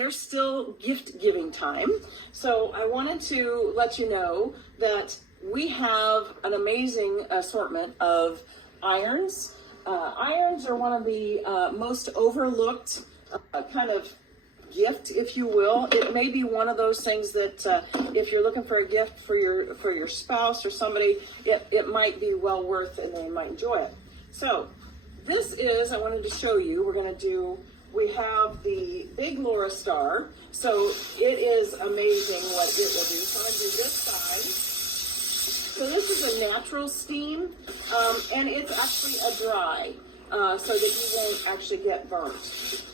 there's still gift giving time. So I wanted to let you know that we have an amazing assortment of irons. Irons are one of the most overlooked kind of gift, if you will. It may be one of those things that if you're looking for a gift for your spouse or somebody, it might be well worth and they might enjoy it. So this is, I wanted to show you, we have the big LauraStar. So it is amazing what it will do. So I'm going to do this side. So this is a natural steam, and it's actually a dry, so that you won't actually get burnt.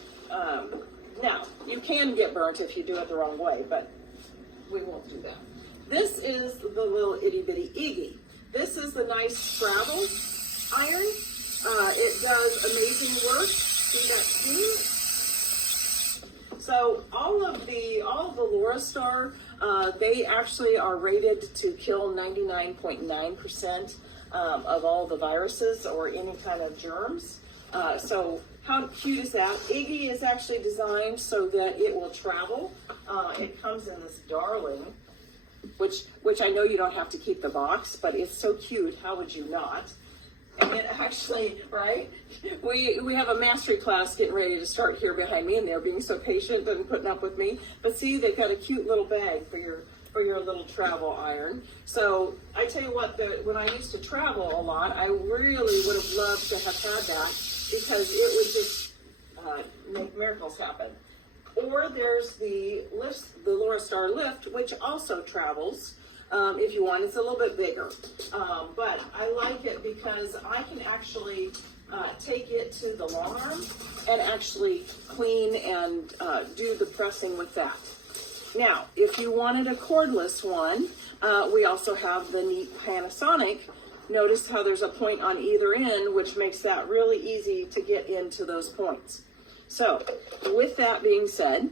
Now, you can get burnt if you do it the wrong way, but we won't do that. This is the little itty bitty IGGI. This is the nice travel iron. It does amazing work. See that steam? So all of the LauraStar, they actually are rated to kill 99.9% of all the viruses or any kind of germs. So how cute is that? IGGI is actually designed so that it will travel. It comes in this darling, which I know you don't have to keep the box, but it's so cute. How would you not? And it actually, right? We have a mastery class getting ready to start here behind me, and they're being so patient and putting up with me. But see, they've got a cute little bag for your little travel iron. So I tell you what, when I used to travel a lot, I really would have loved to have had that, because it would just make miracles happen. Or there's the LauraStar Lift, which also travels. If you want, it's a little bit bigger, but I like it because I can actually take it to the long arm and actually clean and do the pressing with that. Now, if you wanted a cordless one, we also have the neat Panasonic. Notice how there's a point on either end, which makes that really easy to get into those points. So with that being said,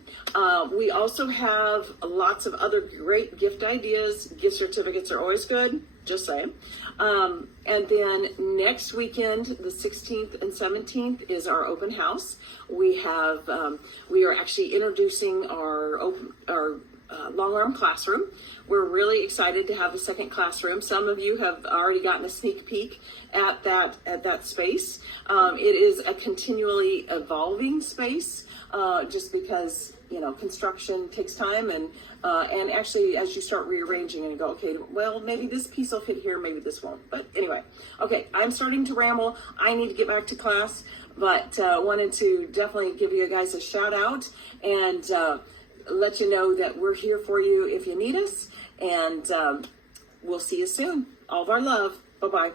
we also have lots of other great gift ideas. Gift certificates are always good, just saying. And then next weekend, the 16th and 17th, is our open house. We are actually introducing our long arm classroom. We're really excited to have a second classroom. Some of you have already gotten a sneak peek at that space. It is a continually evolving space, just because construction takes time, and actually as you start rearranging and go, okay, well, maybe this piece will fit here, maybe this won't. But anyway, okay, I'm starting to ramble. I need to get back to class, but wanted to definitely give you guys a shout out and let you know that we're here for you if you need us, and we'll see you soon. All of our love. Bye-bye.